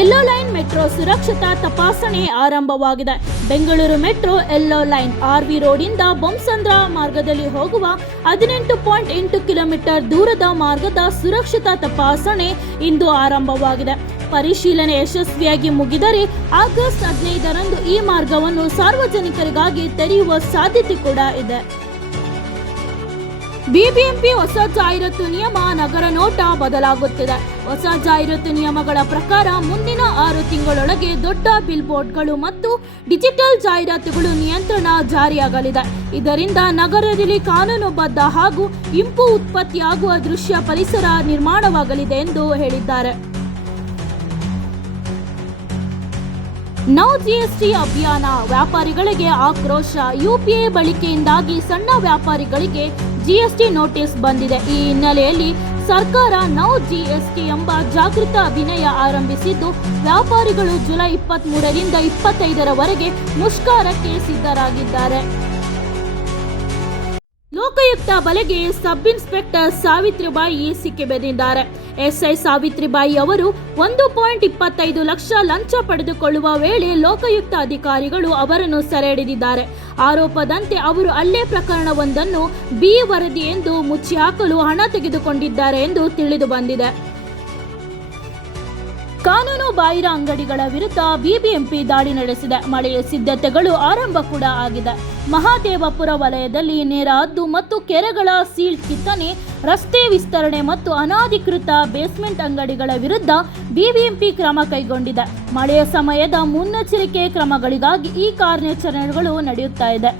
ಎಲ್ಲೋ line metro ಸುರಕ್ಷತಾ ತಪಾಸಣೆ ಆರಂಭವಾಗಿದೆ. Bengaluru metro yellow line R RV ರೋಡಿಂದ ಬೊಮ್ಸಂದ್ರ ಮಾರ್ಗದಲ್ಲಿ ಹೋಗುವ ಹದಿನೆಂಟು ಪಾಯಿಂಟ್ ಎಂಟು ಕಿಲೋಮೀಟರ್ ದೂರದ ಮಾರ್ಗದ ಸುರಕ್ಷತಾ ತಪಾಸಣೆ ಇಂದು ಆರಂಭವಾಗಿದೆ. ಪರಿಶೀಲನೆ ಯಶಸ್ವಿಯಾಗಿ ಮುಗಿದರೆ ಆಗಸ್ಟ್ ಹದಿನೈದರಂದು ಈ ಮಾರ್ಗವನ್ನು ಸಾರ್ವಜನಿಕರಿಗಾಗಿ ತೆರೆಯುವ ಸಾಧ್ಯತೆ ಕೂಡ ಇದೆ. ಬಿಬಿಎಂಪಿ ಹೊಸ ಜಾಹೀರಾತು ನಿಯಮ ನಗರ ನೋಟ ಬದಲಾಗುತ್ತಿದೆ. ಹೊಸ ಜಾಹೀರಾತು ನಿಯಮಗಳ ಪ್ರಕಾರ ಮುಂದಿನ ಆರು ತಿಂಗಳೊಳಗೆ ದೊಡ್ಡ ಬಿಲ್ಬೋರ್ಡ್ಗಳು ಮತ್ತು ಡಿಜಿಟಲ್ ಜಾಹೀರಾತುಗಳು ನಿಯಂತ್ರಣ ಜಾರಿಯಾಗಲಿದೆ. ಇದರಿಂದ ನಗರದಲ್ಲಿ ಕಾನೂನುಬದ್ಧ ಹಾಗೂ ಇಂಪು ಉತ್ಪತ್ತಿಯಾಗುವ ದೃಶ್ಯ ಪರಿಸರ ನಿರ್ಮಾಣವಾಗಲಿದೆ ಎಂದು ಹೇಳಿದ್ದಾರೆ. ನೌ ಜಿಎಸ್ಟಿ ಅಭಿಯಾನ ವ್ಯಾಪಾರಿಗಳಿಗೆ ಆಕ್ರೋಶ, ಯುಪಿಎ ಬಳಕೆಯಿಂದಾಗಿ ಸಣ್ಣ ವ್ಯಾಪಾರಿಗಳಿಗೆ ಜಿಎಸ್ಟಿ ನೋಟಿಸ್ ಬಂದಿದೆ. ಈ ಹಿನ್ನೆಲೆಯಲ್ಲಿ ಸರ್ಕಾರ ನೌ ಜಿಎಸ್ಟಿ ಎಂಬ ಜಾಗೃತ ಅಭಿನಯ ಆರಂಭಿಸಿದ್ದು, ವ್ಯಾಪಾರಿಗಳು ಜುಲೈ ಇಪ್ಪತ್ತ್ ಮೂರರಿಂದ ಇಪ್ಪತ್ತೈದರವರೆಗೆ ಮುಷ್ಕರಕ್ಕೆ ಸಿದ್ಧರಾಗಿದ್ದಾರೆ. ಲೋಕಾಯುಕ್ತ ಬಲೆಗೆ ಸಬ್ ಇನ್ಸ್ಪೆಕ್ಟರ್ ಸಾವಿತ್ರಿಬಾಯಿ ಸಿಕ್ಕಿಬೆದ್ದಿದ್ದಾರೆ ಎಸ್ಐ ಸಾವಿತ್ರಿಬಾಯಿ ಅವರು ಒಂದು ಪಾಯಿಂಟ್ ಇಪ್ಪತ್ತೈದು ಲಕ್ಷ ಲಂಚ ಪಡೆದುಕೊಳ್ಳುವ ವೇಳೆ ಲೋಕಾಯುಕ್ತ ಅಧಿಕಾರಿಗಳು ಅವರನ್ನು ಸೆರೆ ಹಿಡಿದಿದ್ದಾರೆ ಆರೋಪದಂತೆ ಅವರು ಅಲ್ಲೇ ಪ್ರಕರಣವೊಂದನ್ನು ಬಿ ವರದಿ ಎಂದು ಮುಚ್ಚಿ ಹಾಕಲು ಹಣ ತೆಗೆದುಕೊಂಡಿದ್ದಾರೆ ಎಂದು ತಿಳಿದು ಬಂದಿದೆ. ಕಾನೂನು ಬಾಹಿರ ಅಂಗಡಿಗಳ ವಿರುದ್ಧ ಬಿಬಿಎಂಪಿ ದಾಳಿ ನಡೆಸಿದೆ. ಮಳೆಯ ಸಿದ್ಧತೆಗಳು ಆರಂಭ ಕೂಡ ಆಗಿದೆ. ಮಹಾದೇವಪುರ ವಲಯದಲ್ಲಿ ನೇರ ಹದ್ದು ಮತ್ತು ಕೆರೆಗಳ ಸೀಲ್ ಕಿತ್ತನೆ, ರಸ್ತೆ ವಿಸ್ತರಣೆ ಮತ್ತು ಅನಾಧಿಕೃತ ಬೇಸ್ಮೆಂಟ್ ಅಂಗಡಿಗಳ ವಿರುದ್ಧ ಬಿಬಿಎಂಪಿ ಕ್ರಮ ಕೈಗೊಂಡಿದೆ. ಮಳೆಯ ಸಮಯದ ಮುನ್ನೆಚ್ಚರಿಕೆ ಕ್ರಮಗಳಿಗಾಗಿ ಈ ಕಾರ್ಯಾಚರಣೆಗಳು ನಡೆಯುತ್ತಾ ಇದೆ.